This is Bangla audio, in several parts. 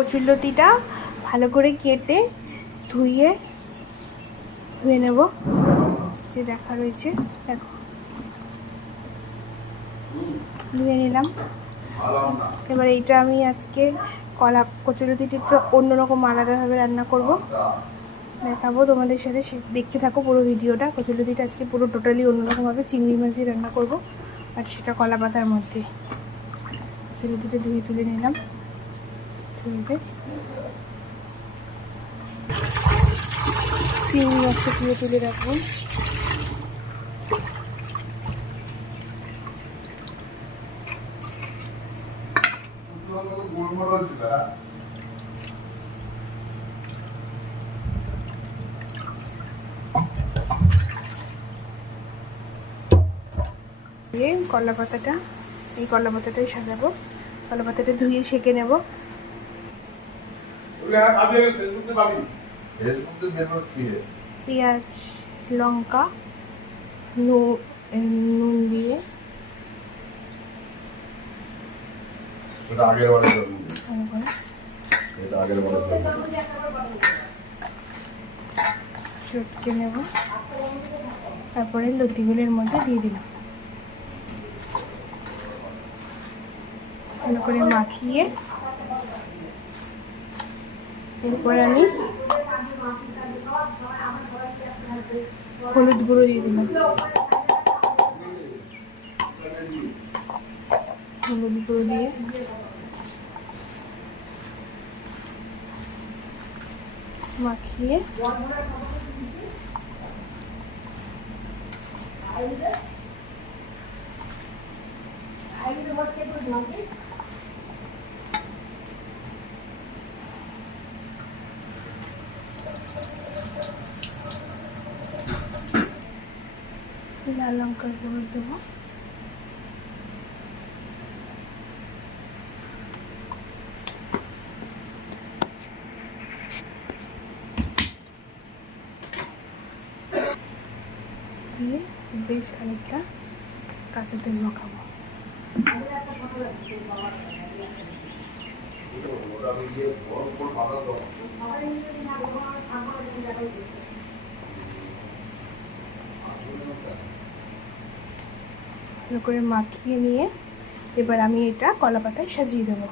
কচুরলতিটা ভালো করে কেটে ধুয়ে নেব, যে দেখা রয়েছে দেখো, ধুয়ে নিলাম। এবার এইটা আমি আজকে কচুরলতিটা একটু অন্যরকম আলাদাভাবে রান্না করব, দেখাবো তোমাদের সাথে, দেখতে থাকো পুরো ভিডিওটা। কচুরলতিটা আজকে পুরো টোটালি অন্যরকমভাবে চিংড়ি মাছ দিয়ে রান্না করব, আর সেটা কলা পাতার মধ্যে। কচুরলতিটা ধুয়ে তুলে নিলাম, ধুয়ে চিংড়ি মাছটা ধুয়ে তুলে রাখবো। কলা পাতাটা, এই কলা পাতাটাই সাজাবো। কলা পাতাটা ধুয়ে সেঁকে নেব। পেঁয়াজ, লঙ্কা, নুন দিয়ে চটকে নেব, তারপরে লতিগুলোর মধ্যে দিয়ে দিলাম, ভালো করে মাখিয়ে এরপরে আমি হলুদ গুঁড়ো দিয়ে দিলাম, হলুদ গুঁড়ো দিয়ে মাখিয়ে লাল লঙ্কার গুঁড়ো দেবো, দিয়ে বেশ খানিকটা কাঁচা তেল মাখাবো। ভালো করে মাখিয়ে নিয়ে এবার আমি এটা কলা পাতায় সাজিয়ে দেবো।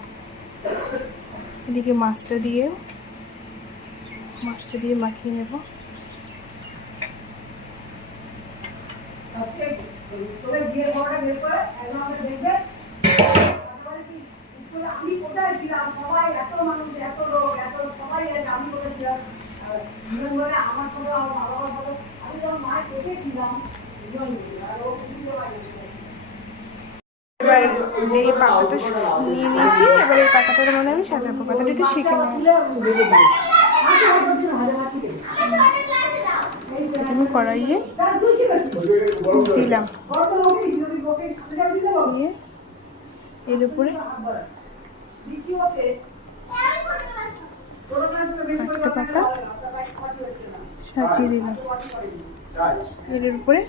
এদিকে মাছটা দিয়ে মাখিয়ে নেব। এবার এই পাতাটা নিয়ে নিয়েছি, এবার এই পাতাটার মধ্যে আমি সাজাবো। পাতাটা একটু শিখে নেব। আমি কড়াইয়ে দিলাম, দিয়ে এর উপরে একটা পাতা সাজিয়ে দিলাম, এর উপরে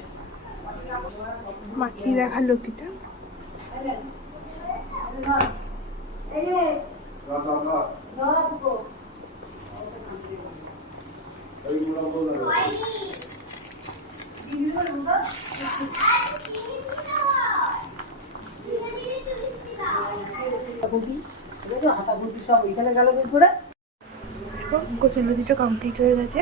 মাখিয়ে রাখা লতিটা কচুরলতিটা কমপ্লিট হয়ে গেছে।